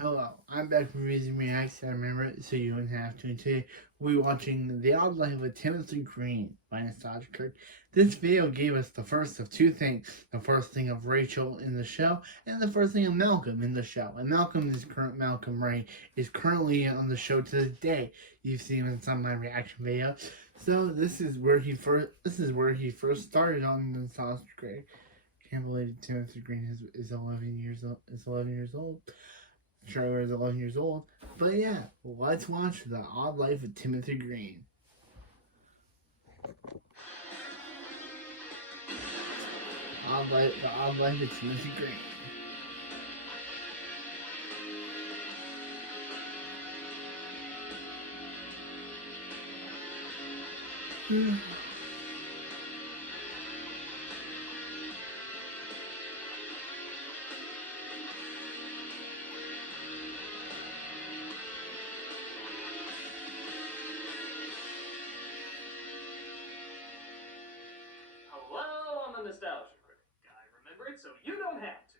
Hello, I'm back from Reason Reacts. I remember it, so you wouldn't have to. And today, we're watching The Odd Life of Timothy Green by Nostalgia Kirk. This video gave us the first of two things. The first thing of Rachel in the show, and the first thing of Malcolm in the show. And Malcolm Ray is currently on the show to this day. You've seen him in some of my reaction videos. So this is where he first started on Nostalgia Kirk. Can't believe Timothy Green is 11 years old. Is 11 years old. Trevor is 11 years old. But yeah, let's watch The Odd Life of Timothy Green. The Odd Life of Timothy Green. Nostalgia Critic guy. Remember it so you don't have to.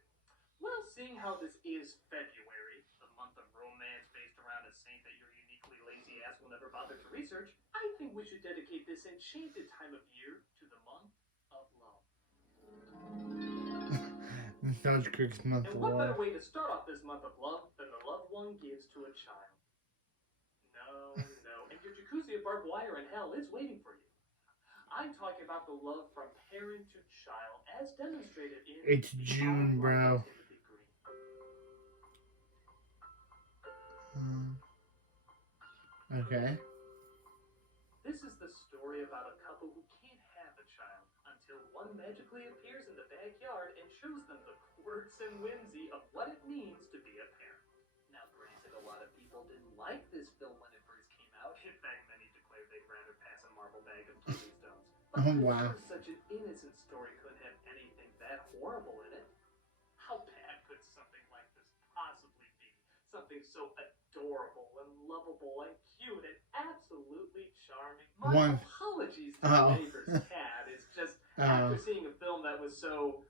Well, seeing how this is February, the month of romance based around a saint that your uniquely lazy ass will never bother to research, I think we should dedicate this enchanted time of year to the month of love. Nostalgia Cric's month of love. And what better way to start off this month of love than the loved one gives to a child? No. And your jacuzzi of barbed wire in hell is waiting for you. I'm talking about the love from parent to child, as demonstrated in... It's June, bro. Okay. This is the story about a couple who can't have a child until one magically appears in the backyard and shows them the quirks and whimsy of what it means to be a parent. Now, granted, a lot of people didn't like this film when it first came out. In fact, many declared they'd rather pass a marble bag of kidney stones. But oh, wow. Such an innocent story couldn't have anything that horrible in it. How bad could something like this possibly be? Something so adorable and lovable and cute and absolutely charming. My apologies to the neighbor's cat. It's just after seeing a film that was so...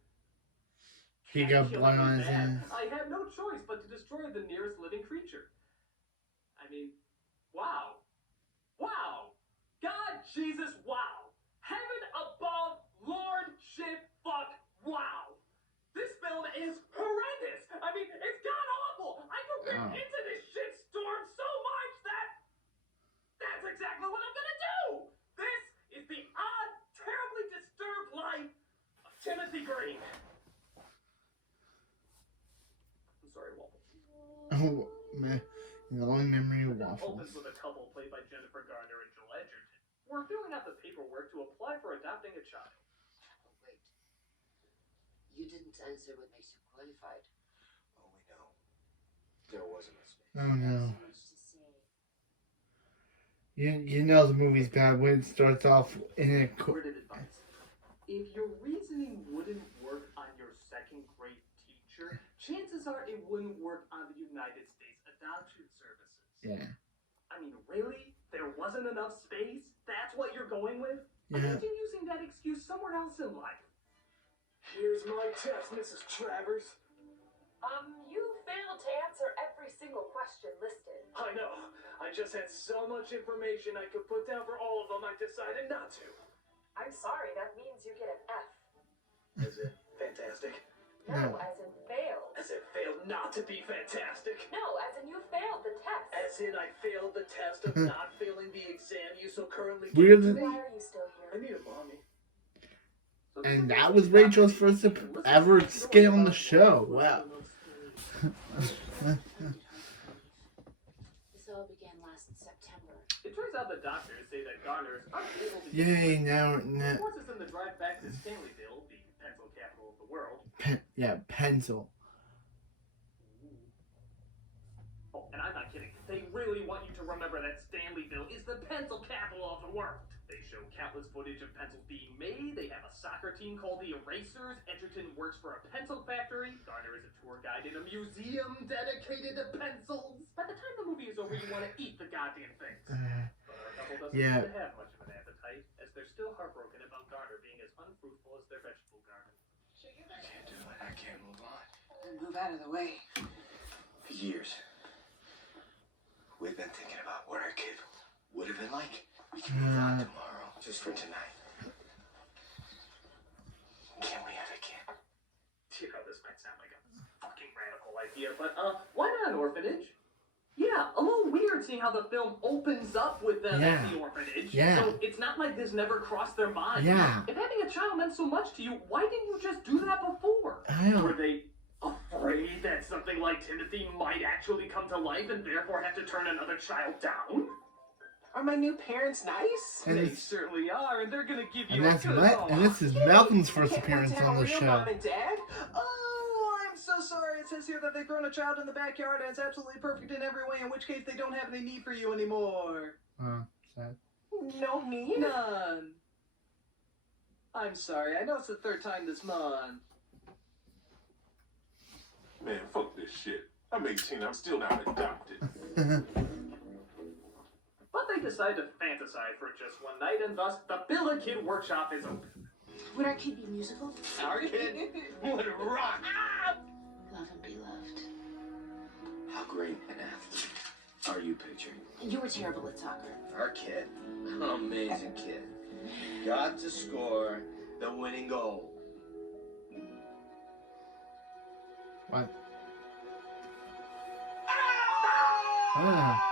He got blood on his hands. I had no choice but to destroy the nearest living creature. I mean, wow. Wow. God, Jesus, wow. Heaven above, Lord, shit, fuck, wow. This film is horrendous. I mean, it's god awful. I could rip into this shit storm so much that's exactly what I'm gonna do. This is the odd, terribly disturbed life of Timothy Green. I'm sorry, Waffles. Oh, man. Long memory of Waffles. Opens with a couple played by Jennifer Garner and Joel Edgerton. We're filling out the paperwork to apply for adopting a child. Oh, wait. You didn't answer what makes you qualified. Oh, we know. There wasn't a space. Oh, no. So much to say. You know the movie's bad when it starts off in a... Worded advice. If your reasoning wouldn't work on your second grade teacher, chances are it wouldn't work on the United States Adoption Services. Yeah. I mean, really? There wasn't enough space? That's what you're going with? Yeah. Imagine using that excuse somewhere else in life. Here's my test, Mrs. Travers. You failed to answer every single question listed. I know. I just had so much information I could put down for all of them, I decided not to. I'm sorry, that means you get an F. Is it fantastic? No, as in failed. As it failed not to be fantastic. No, as in you failed the test. As in I failed the test of not failing the exam you so currently Weird. gave to me. Why are you still I here? need a mommy. And that was Rachel's first ever skit on the show. Wow. This all began last September. It turns out the doctors say that Garner's unable to... Yay, now... forces them to drive back to Stanleyville, the pencil capital of the world. Pencil. Oh, and I'm not kidding. They really want you to remember that Stanleyville is the pencil capital of the world. They show countless footage of pencils being made. They have a soccer team called the Erasers. Edgerton works for a pencil factory. Garner is a tour guide in a museum dedicated to pencils. By the time the movie is over, you want to eat the goddamn things. But our couple doesn't seem to have much of an appetite, as they're still heartbroken about Garner being as unfruitful as their vegetable garden. I can't do it. I can't move on. Then move out of the way. years, we've been thinking about what our kid would have been like. We can move on tomorrow, just for tonight. Can we have a kid? You know, this might sound like a fucking radical idea, but why not an orphanage? Yeah, a little weird seeing how the film opens up with them at the orphanage. Yeah. So it's not like this never crossed their mind. Yeah. If having a child meant so much to you, why didn't you just do that before? I don't- Were they afraid that something like Timothy might actually come to life and therefore have to turn another child down? Are my new parents nice? And They it's- certainly are, and they're gonna give you And that's a good what? home. And this is Malcolm's I first can't wait appearance to have on a the real show. Mom and Dad. Oh, I'm so sorry. It says here that they've grown a child in the backyard and it's absolutely perfect in every way, in which case they don't have any need for you anymore. Sad. No need? None. I'm sorry. I know it's the third time this month. Man, fuck this shit. I'm 18. I'm still not adopted. But they decide to fantasize for just one night, and thus the Build a Kid workshop is open. Would our kid be musical? Our kid would rock. Love and be loved. How great an athlete are you picturing? You were terrible at soccer. Our kid, amazing kid, got to score the winning goal. What? Ah.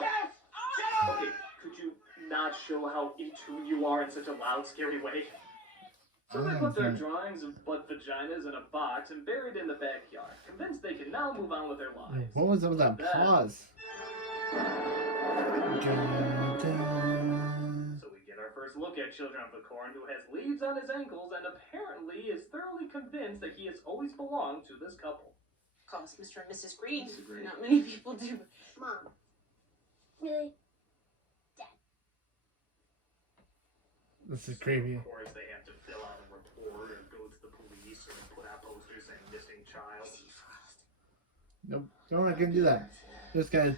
Okay, could you not show how in tune you are in such a loud, scary way? So they put their drawings of butt vaginas in a box and buried in the backyard, convinced they can now move on with their lives. What was up with that Then- pause? So we get our first look at Children of the Corn, who has leaves on his ankles and apparently is thoroughly convinced that he has always belonged to this couple. Calls Mr. and Mrs. Green. Mr. Green. Not many people do. Mom. Really? This is creepy. Of course, they have to fill out a report and go to the police or put out posters saying missing child. Nope. Don't not gonna do that. This guy.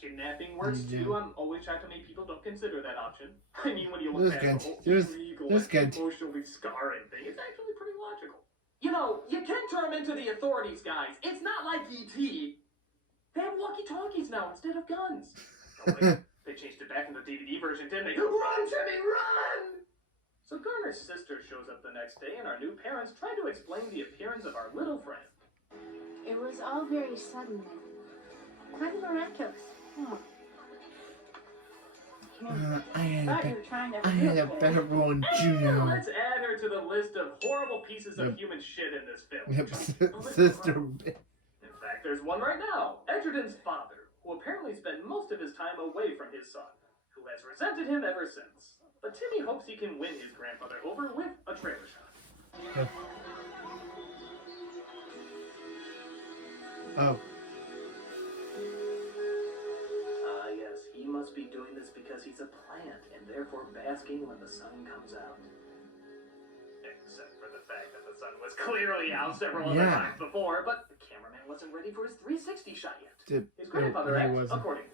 Kidnapping works Yeah. too. I'm always trying to make people don't consider that option. I mean, when you look This at guy- the whole this- illegal this and guy- emotionally scarring thing, it's actually pretty logical. You know, you can turn them into the authorities, guys. It's not like E.T. They have walkie-talkies now instead of guns. Oh, they changed it back in the DVD version, didn't they? Run, Timmy, run! So Garner's sister shows up the next day, and our new parents try to explain the appearance of our little friend. It was all very sudden and quite miraculous. I had Thought a you were trying to I had a better role in Juno. Let's add her to the list of horrible pieces of Yep. human shit in this film. Yep, Oh, sister. In fact, there's one right now. Edgerton's father, who apparently spent most of his time away from his son, who has resented him ever since. But Timmy hopes he can win his grandfather over with a trailer shot. Oh, Yes, he must be doing this because he's a plant and therefore basking when the sun comes out. Except for the fact that the sun was clearly out several other Yeah. times before, but the cameraman wasn't ready for his 360 shot yet. Did- His grandfather he acts wasn't. accordingly.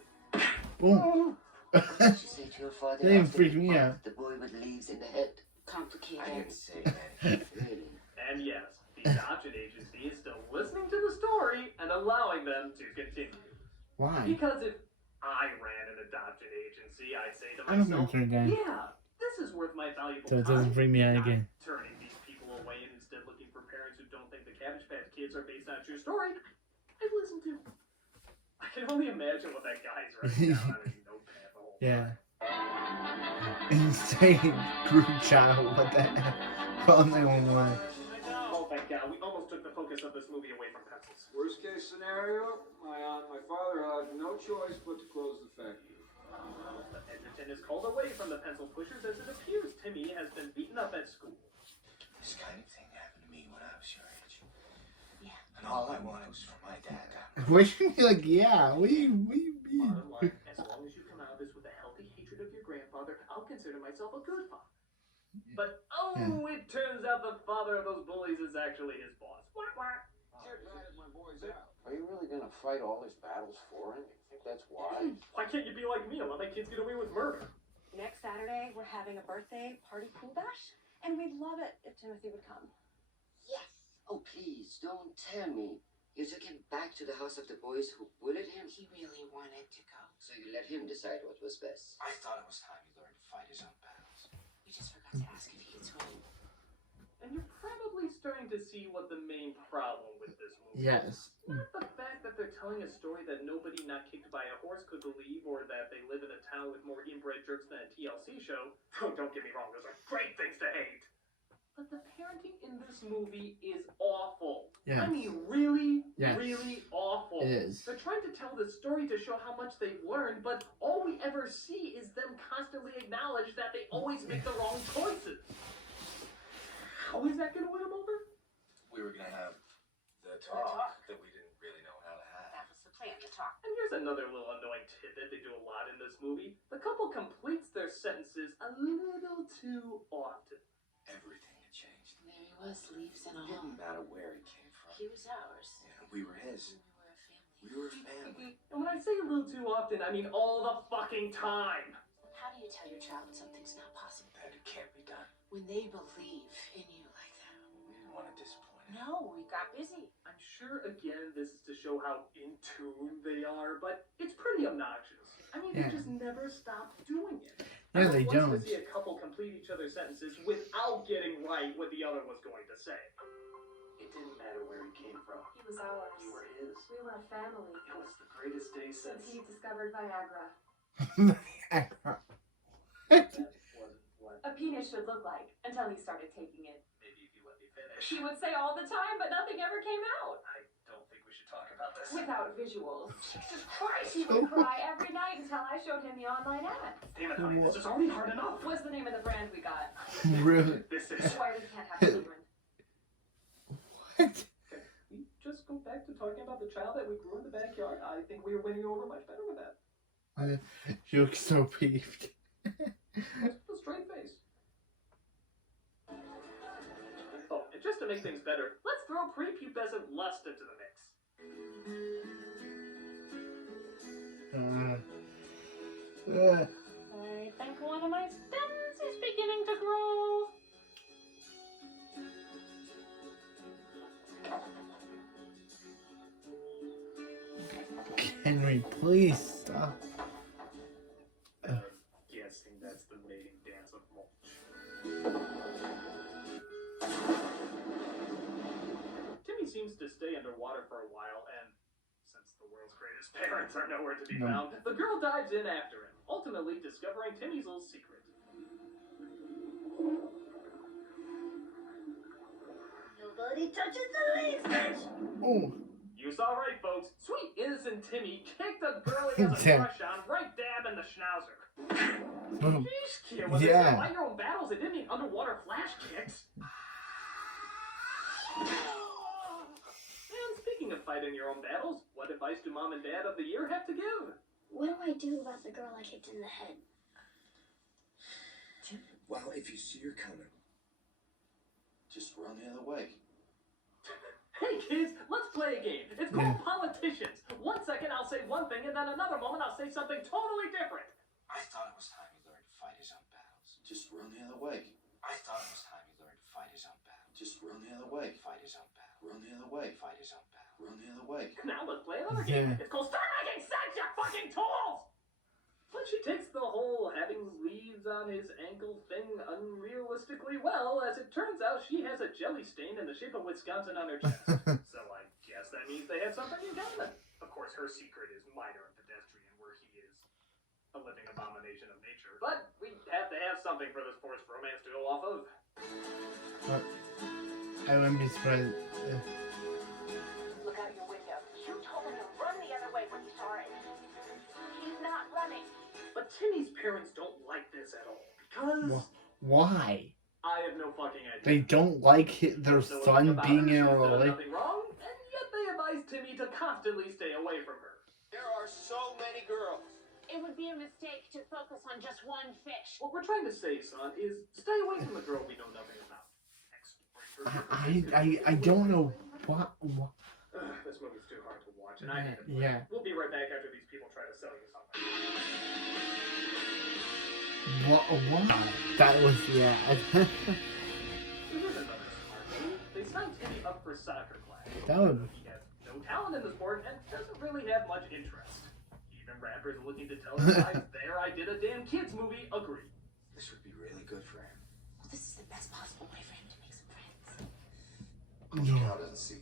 boom. Did you say to your father They even after freaked the me month, out. the boy with leaves in the head? I Complicated. didn't say that. Really? And yes, the adoption agency is still listening to the story and allowing them to continue. Why? Because if I ran an adoption agency, I'd say to I don't myself, think again. yeah, this is worth my valuable So it time. doesn't freak me out Not again. turning these people away and instead looking for parents who don't think the Cabbage Patch Kids are based on a true story. I'd listen to. I can only imagine what that guy's writing down on his notepad the whole Yeah. time. Insane group child. What the heck? Call 911. Oh, thank God. We almost took the focus of this movie away from pencils. Worst case scenario, my aunt and my father had no choice but to close the factory. But Edgerton is called away from the pencil pushers as it appears Timmy has been beaten up at school. This kind of thing happened to me when I was your age. Yeah. And all I wanted was for my dad to What you be like? Yeah. What you mean? Bottom line, as long as you come out of this with a healthy hatred of your grandfather, I'll consider myself a good father. But it turns out the father of those bullies is actually his boss. Wah, wah. My boy's out. Are you really gonna fight all his battles for him? You think that's wise? Why can't you be like me and let my kids get away with murder? Next Saturday, we're having a birthday party pool bash, and we'd love it if Timothy would come. Yes. Oh, please, don't tell me. You took him back to the house of the boys who bullied him, He really wanted to go. so you let him decide what was best. I thought it was time he learned to fight his own battles. We just forgot to ask if he'd swim. And you're probably starting to see what the main problem with this movie is. Yes. Not the fact that they're telling a story that nobody not kicked by a horse could believe, or that they live in a town with more inbred jerks than a TLC show. Don't get me wrong, those are great things to hate. But the parenting in this movie is awful. Yes. I mean, really, Yes. really awful. It is. They're trying to tell this story to show how much they've learned, but all we ever see is them constantly acknowledge that they always make the wrong choices. How is that going to win them over? We were gonna have the talk that we didn't really know how to have. That was the plan, to talk. And here's another little annoying tidbit they do a lot in this movie. The couple completes their sentences a little too often. Everything had changed. There he was, leaves and It all. didn't matter where he came from. He was ours. Yeah, we were his. We were a family. We were family. And when I say a little too often, I mean all the fucking time. How do you tell your child something's not possible? That it can't be done. When they believe in you like that. We didn't want to disappoint him. No, we got busy. I'm sure, again, this is to show how in tune they are, but it's pretty obnoxious. I mean, Yeah. they just never stop doing it. Yeah, they once don't. to see a couple complete each other's sentences without getting right what the other was going to say. It didn't matter where he came from. He was ours. You were his. We were a family. It was the greatest day Since since. he discovered Viagra. That wasn't what. A penis should look like until he started taking it. Maybe if you let me finish. She would say all the time, but nothing ever came out. I don't think we should talk about this. Without visuals. Jesus Christ! He would cry every night until I showed him the online ad. Damn it, honey, this is already hard enough. What's the name of the brand we got? Really? This is... That's why we can't have children. What? Okay, we just go back to talking about the child that we grew in the backyard. I think we are winning over much better with that. You look so peeved. With a straight face. Oh, and just to make things better, let's throw prepubescent lust into the mix. I think one of my stems is beginning to grow. Can we please stop? Guessing that's the mating dance of mulch. Timmy seems to stay underwater for a while, and since the world's greatest parents are nowhere to be No. found, the girl dives in after him, ultimately discovering Timmy's little secret. Nobody touches the leaves, bitch! Oh, You saw right, folks. Sweet innocent Timmy kicked a girl he has a Yeah. crush on right dab in the schnauzer. boom. Jeez, kid, when they Yeah. said fight your own battles, it didn't mean underwater flash kicks. And speaking of fighting your own battles, what advice do Mom and Dad of the Year have to give? What do I do about the girl I kicked in the head? Well, if you see her coming, just run the other way. Hey kids, let's play a game. It's called Politicians. 1 second I'll say one thing, and then another moment I'll say something totally different. I thought it was time he learned to fight his own battles. Just run the other way. I thought it was time he learned to fight his own battles. Just run the other way. Fight his own battle. Run the other way. Fight his own battle. Run the other way. Now let's play another game. Yeah. It's called Start Making Sense, you fucking tools! But she takes the whole having leaves on his ankle thing unrealistically well. As it turns out, she has a jelly stain in the shape of Wisconsin on her chest. So I guess that means they have something in common. Of course, her secret is minor and pedestrian, where he is a living abomination of nature. But we have to have something for this forced romance to go off of. I wouldn't be surprised. Look out your window. You told him to run the other way when you saw it. He's not running. But Timmy's parents don't like this at all, because Why? I have no fucking idea. They don't like their So son about being her, in a she's done relationship. nothing wrong, and yet they advise Timmy to constantly stay away from her. There are so many girls. It would be a mistake to focus on just one fish. What we're trying to say, son, is stay away from the girl we know nothing about. I don't know what. This movie's too hard to watch, and I need to play. Yeah. We'll be right back after these people try to sell you something. What? That was yeah. Here's another smart move. They signed Timmy up for soccer class. That would- He has no in the sport and doesn't really have much interest. Even rappers looking to tell their lives there I did a damn kids movie agree. This would be really good for him. Well, this is the best possible way for him to make some friends. Coach Cal doesn't see.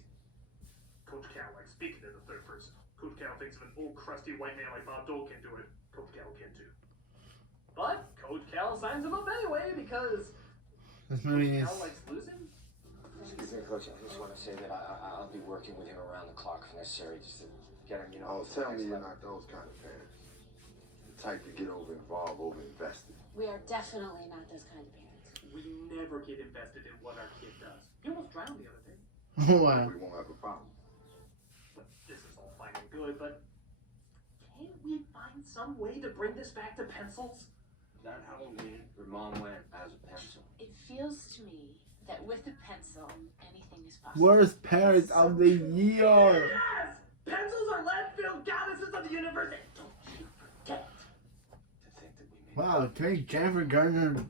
Coach Cal, like speaking in the third person. Coach Cal thinks if an old crusty white man like Bob Dole can do it, Coach Cal can too. But Coach Cal signs him up anyway because This movie is. Cal likes losing. Excuse me, Coach. I just want to say that I'll be working with him around the clock if necessary, just to get him, Oh, to the tell next me you're level. not those kind of parents. The type to get over-involved, over-invested. We are definitely not those kind of parents. We never get invested in what our kid does. He almost drowned the other day. Wow. We won't have a problem. But this is all fine and good, but can't we find some way to bring this back to pencils? Not Halloween. Your mom went as a pencil. It feels to me that with a pencil, anything is possible. Worst parents of the year. Yes! Pencils are lead-filled goddesses of the universe, and don't you forget. To think that we made Wow, take Jennifer Garner.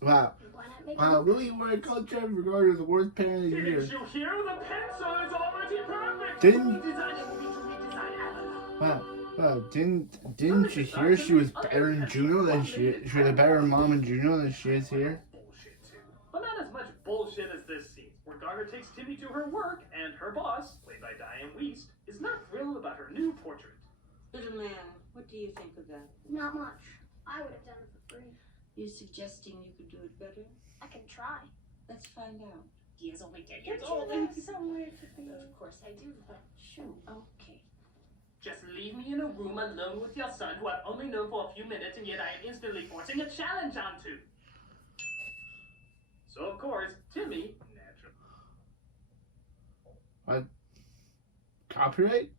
Wow. Why not make Wow, really want to call Jennifer Garner the worst parent of the year. Didn't you hear? The pencil is already perfect! Didn't- Redesign it will be to redesign Avalon. Wow. Wow, didn't you hear she was better in Juno than she was a better mom in Juno than she is here? Bullshit too. But not as much bullshit as this scene, where Garner takes Timmy to her work, and her boss, played by Diane Wiest, is not thrilled about her new portrait. Little man, what do you think of that? Not much. I would have done it for free. You suggesting you could do it better? I can try. Let's find out. He is only 10 Don't years you old. have somewhere to be? Of course I do, but Shoot, okay. Just leave me in a room alone with your son, who I've only known for a few minutes, and yet I am instantly forcing a challenge onto. So, of course, Timmy, naturally. What? Copyright?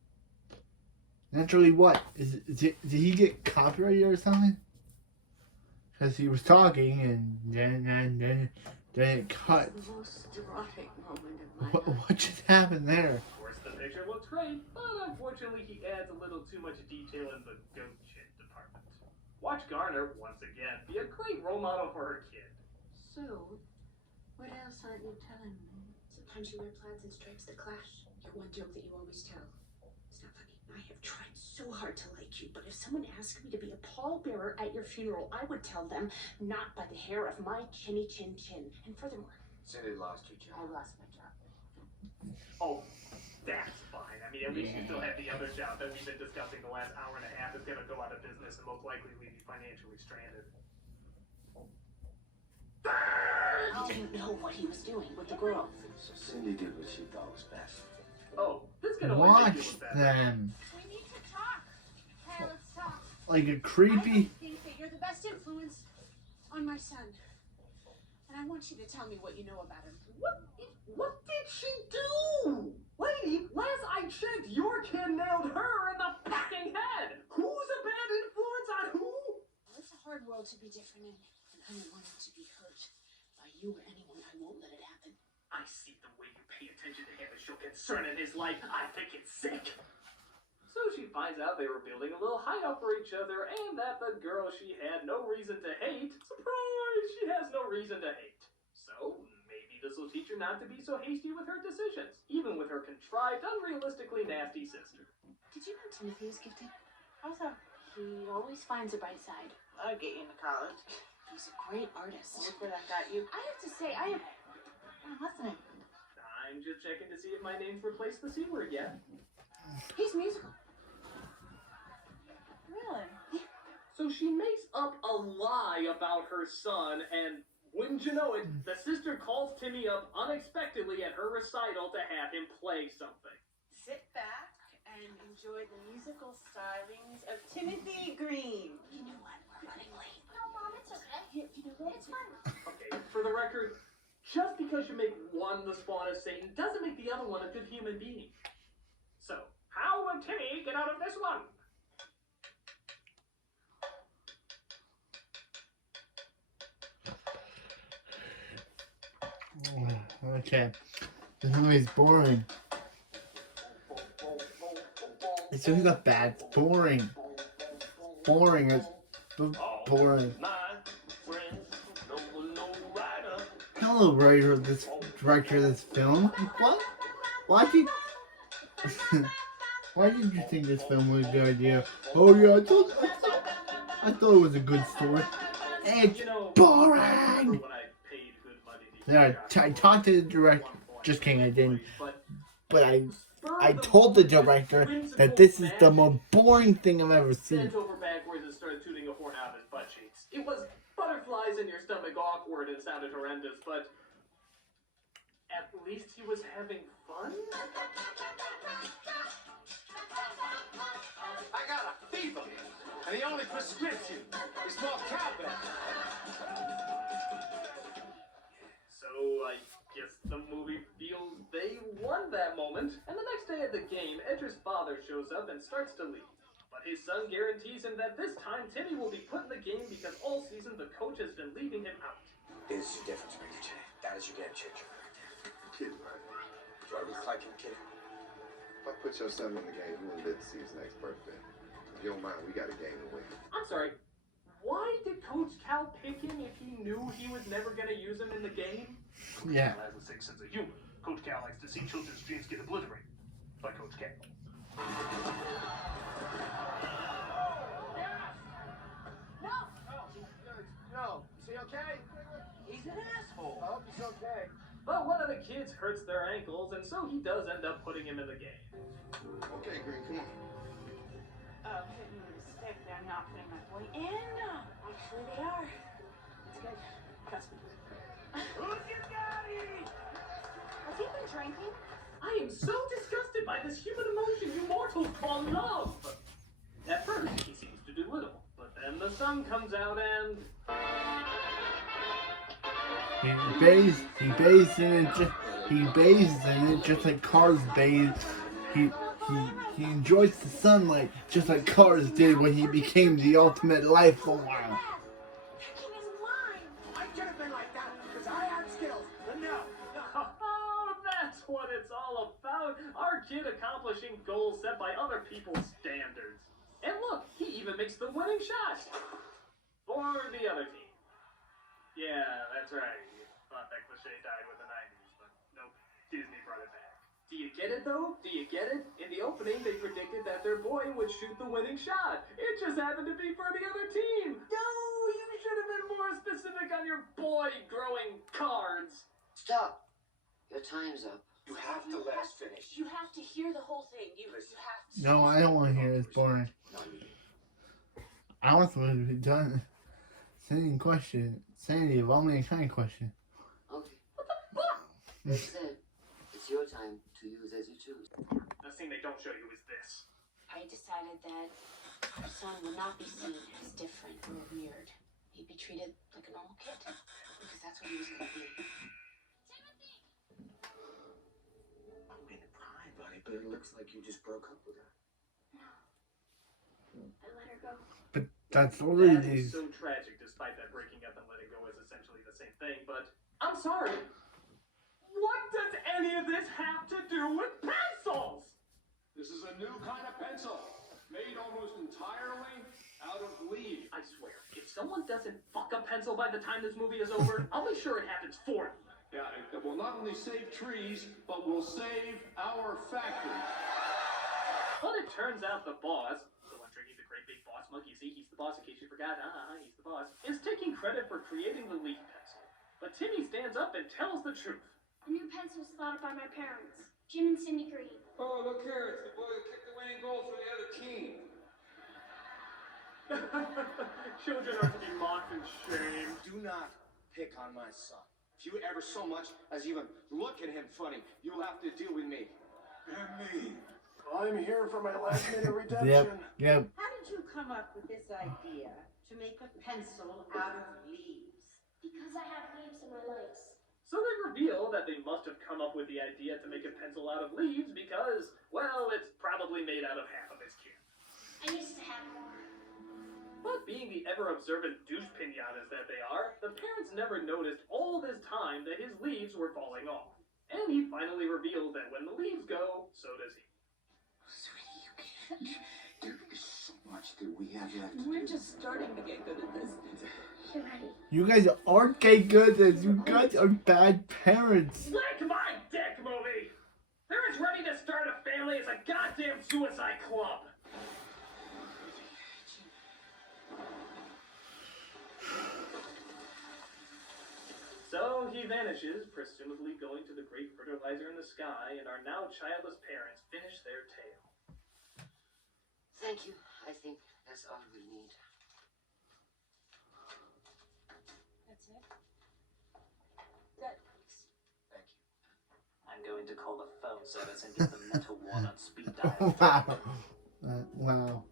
Naturally, what? Did he get copyrighted or something? Because he was talking and then it cut. It's the most erotic moment of my life. What just happened there? Of course, the picture looks great, but unfortunately, he adds a little too much detail in the goat shit department. Watch Garner, once again, be a great role model for her kid. So, what else aren't you telling me? sometimes you wear plaids and stripes that clash. Your one joke that you always tell. It's not funny. I have tried so hard to like you, but if someone asked me to be a pallbearer at your funeral, I would tell them, not by the hair of my chinny chin chin. And furthermore, Cindy lost her I job. lost my job. Oh, that's fine. I mean, at least you still have the other job that we've been discussing the last hour and a half is going to go out of business and most likely leave you financially stranded. He didn't know what he was doing with the girl. So Cindy did what she thought was best. Oh, this is going to Watch them. We need to talk. Hey, let's talk. Like a I creepy. think that you're the best influence on my son. And I want you to tell me what you know about him. What did she do? Lady, last I checked, your kid nailed her in the fucking head. Who's a bad influence on who? Well, it's a hard world to be different in, and I don't want him to be hurt by you or anyone. I won't let it happen. I see the way you pay attention to him and show concern in his life. I think it's sick. So she finds out they were building a little hideout for each other and that the girl she had no reason to hate, surprise, she has no reason to hate. So maybe this will teach her not to be so hasty with her decisions, even with her contrived, unrealistically nasty sister. Did you know Timothy was gifted? How so? He always finds a bright side. I'll get you into college. He's a great artist. Look where that got you. I have to say, I'm listening. I'm just checking to see if my name's replaced the C word yet. He's musical. Really? So she makes up a lie about her son, and wouldn't you know it, the sister calls Timmy up unexpectedly at her recital to have him play something. Sit back and enjoy the musical stylings of Timothy Green. You know what? We're running late. No, Mom, it's okay. You know what? It's fine. Okay, for the record, just because you make one the spawn of Satan doesn't make the other one a good human being. So, how will Timmy get out of this one? Okay. This movie's boring. It's just not bad. It's boring. Boring. It's boring. Hello, writer of this director of this film. What? Why did Why did you think this film was a good idea? Oh yeah, I thought it was a good story. It's boring! When I paid good money to Yeah, I talked to the director. Just kidding, I didn't. But I told the director that this is the most boring thing I've ever seen. Bent over backwards and started tooting a horn out of his butt cheeks. It was butterflies in your stomach awkward and sounded horrendous, but at least he was having fun? I got a fever, and the only prescription is more cowbell. So I guess the movie feels they won that moment. And the next day at the game, Edger's father shows up and starts to leave. But his son guarantees him that this time Timmy will be put in the game because all season the coach has been leaving him out. This is your difference maker, Jay. That is your game changer. Kid, right? Do I look like him, kid? If I put your son in the game, you won't live to see his next birthday. If you don't mind, we got a game to win. I'm sorry. Why did Coach Cal pick him if he knew he was never going to use him in the game? Yeah. Cal has a sick sense of humor. Coach Cal likes to see children's dreams get obliterated by Coach Cal. No, is he okay? He's an asshole. I hope he's okay. But one of the kids hurts their ankles, and so he does end up putting him in the game. Okay, Green, come on. Putting a stick, they're not putting my boy in. Actually, they are. It's good. Trust me. Who's your daddy? Has he been drinking? I am so disgusted by this human emotion you mortals call love. At first, he seems to do little, but then the sun comes out and... He bathes in it just like Cars bathe. He enjoys the sunlight just like Cars did when he became the ultimate life for a while. I could have been like that because I had skills, but no. Oh, that's what it's all about. Our kid accomplishing goals set by other people's standards. And look, he even makes the winning shot. For the other team. Yeah, that's right. Thought that cliche died with the 90s, but nope, Disney brought it back. Do you get it though? Do you get it? In the opening, they predicted that their boy would shoot the winning shot. It just happened to be for the other team. No, you should have been more specific on your boy growing cards. Stop. Your time's up. You have to let us finish. You have to hear the whole thing. You have to. No, I don't want to hear it. It's boring. I want someone to be done. Sending question. Sandy of all mankind question. Okay. That's it. It's your time to use as you choose. The scene they don't show you is this. I decided that our son would not be seen as different or weird. He'd be treated like a normal kid, because that's what he was going to be. I'm gonna cry, buddy, but it looks like you just broke up with her. No. I let her go. But that's already That is so tragic, despite that breaking up and letting go is essentially the same thing, but I'm sorry. What does any of this have to do with pencils? This is a new kind of pencil, made almost entirely out of leaves. I swear, if someone doesn't fuck a pencil by the time this movie is over, I'll make sure it happens for you. Yeah, it will not only save trees, but will save our factory. But it turns out the boss, the one drinking the great big boss mug, you see, he's the boss in case you forgot, he's the boss, is taking credit for creating the leaf pencil. But Timmy stands up and tells the truth. The new pencil was thought up by my parents, Jim and Cindy Green. Oh, look here, it's the boy that kicked the winning goal for the other team. Children are to be mocked and shamed. Do not pick on my son. If you ever so much as even look at him funny, you'll have to deal with me. And me. I'm here for my last minute redemption. Yep. How did you come up with this idea to make a pencil out of leaves? Because I have leaves in my legs. So they reveal that they must have come up with the idea to make a pencil out of leaves because, well, it's probably made out of half of his kit. I used to have more. But being the ever-observant douche pinatas that they are, the parents never noticed all this time that his leaves were falling off. And he finally revealed that when the leaves go, so does he. Sweetie, you can't. There is so much that we have left to do. We're just starting to get good at this. You're ready. You guys aren't gay good, and you guys are bad parents. Lick my dick, movie! Parents ready to start a family family is a goddamn suicide club. So he vanishes, presumably going to the great fertilizer in the sky, and our now childless parents finish their tale. Thank you. I think that's all we need. That's it? Good. Thank you. I'm going to call the phone service and get the mental one on speed dial. Wow.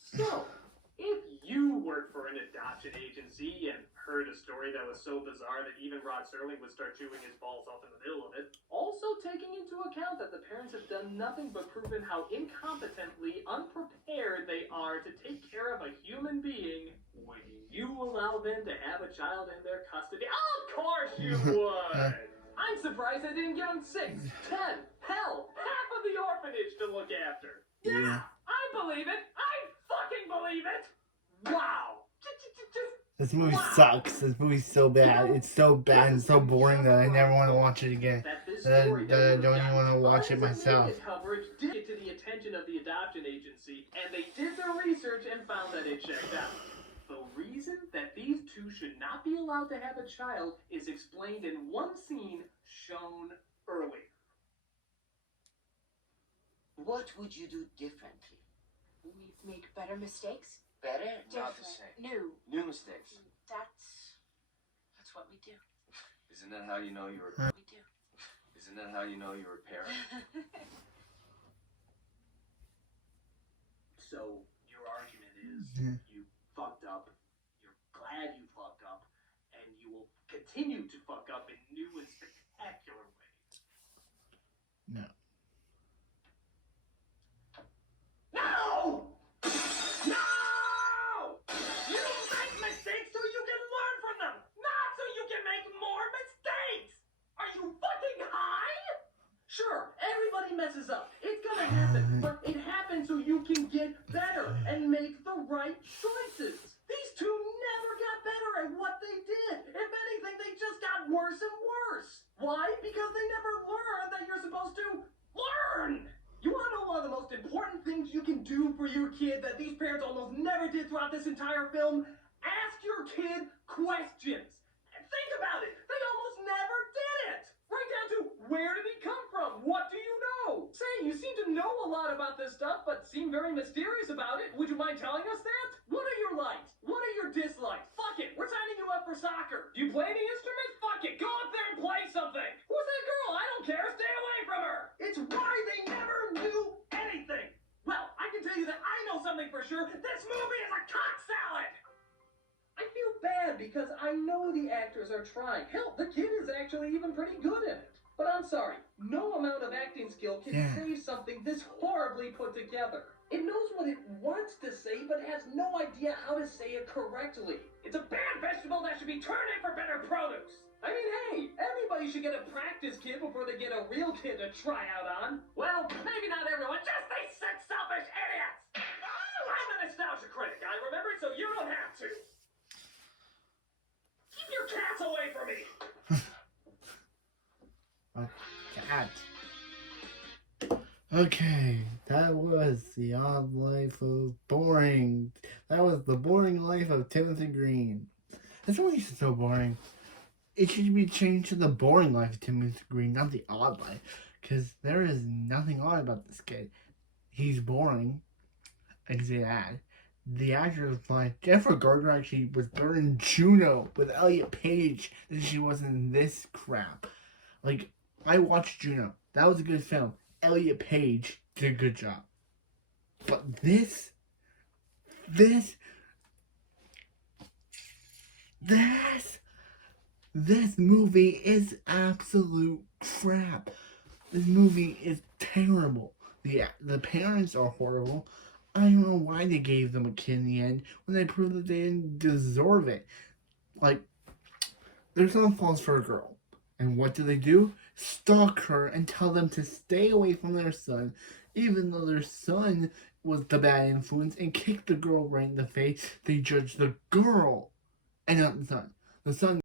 So, if you worked for an adoption agency and heard a story that was so bizarre that even Rod Serling would start chewing his balls off in the middle of it, also taking into account that the parents have done nothing but proven how incompetently unprepared they are to take care of a human being, would you allow them to have a child in their custody? Of course you would! I'm surprised they didn't give him 6, 10, hell, half of the orphanage to look after. Yeah, I believe it! I fucking believe it! Wow! This movie sucks. This movie's so bad. It's so bad and so boring that I never want to watch it again. That I don't even want to watch it myself. Coverage did get to the attention of the adoption agency, and they did their research and found that it checked out. The reason that these two should not be allowed to have a child is explained in one scene shown earlier. What would you do differently? We make better mistakes. Better? Not the same. New. New mistakes. That's what we do. Isn't that how you know you're a We do. Isn't that how you know you're a parent? So, your argument is you fucked up, you're glad you fucked up, and you will continue to fuck up in new and spectacular ways. No. No! No! You make mistakes so you can learn from them, not so you can make more mistakes! Are you fucking high? Sure, everybody messes up. It's gonna happen, but it happens so you can get better and make the right choices. These two never got better at what they did. If anything, they just got worse and worse. Why? Because they never learned that you're supposed to learn. You want to know one of the most important things you can do for your kid that these parents almost never did throughout this entire film? Ask your kid questions. And think about it. They almost never did it. Right down to, where did he come from? What do you know? Say, you seem to know a lot about this stuff, but seem very mysterious about it. Would you mind telling us that? What are your likes? What are your dislikes? Fuck it. We're signing you up for soccer. Do you play any instruments? Fuck it. Go up there and play something. Who's that girl? I don't care. Stay away from her. It's why they never knew anything. Well, I can tell you that I know something for sure. This movie is a cock salad. I feel bad because I know the actors are trying. Hell, the kid is actually even pretty good at it. But I'm sorry, no amount of acting skill can save something this horribly put together. It knows what it wants to say, but has no idea how to say it correctly. It's a bad vegetable that should be turned in for better produce. I mean, hey, everybody should get a practice kid before they get a real kid to try out on. Well, maybe not everyone, just these sick, selfish idiots! Oh, I'm a nostalgia critic, I remember, so you don't have to. Keep your cats away from me! Cat. Okay, that was The Odd Life of Boring. That was The Boring Life of Timothy Green. This movie is so boring. It should be changed to The Boring Life of Timothy Green, not The Odd Life. Because there is nothing odd about this kid. He's boring. I can say that. The actor was fine. Jennifer Garner actually was better in Juno with Elliot Page than she was in this crap. Like, I watched Juno. That was a good film. Elliot Page did a good job. But this movie is absolute crap. This movie is terrible. The parents are horrible. I don't know why they gave them a kid in the end when they proved that they didn't deserve it. Like, there's no falls for a girl. And what do? Stalk her and tell them to stay away from their son, even though their son was the bad influence and kicked the girl right in the face. They judged the girl and not the son. The son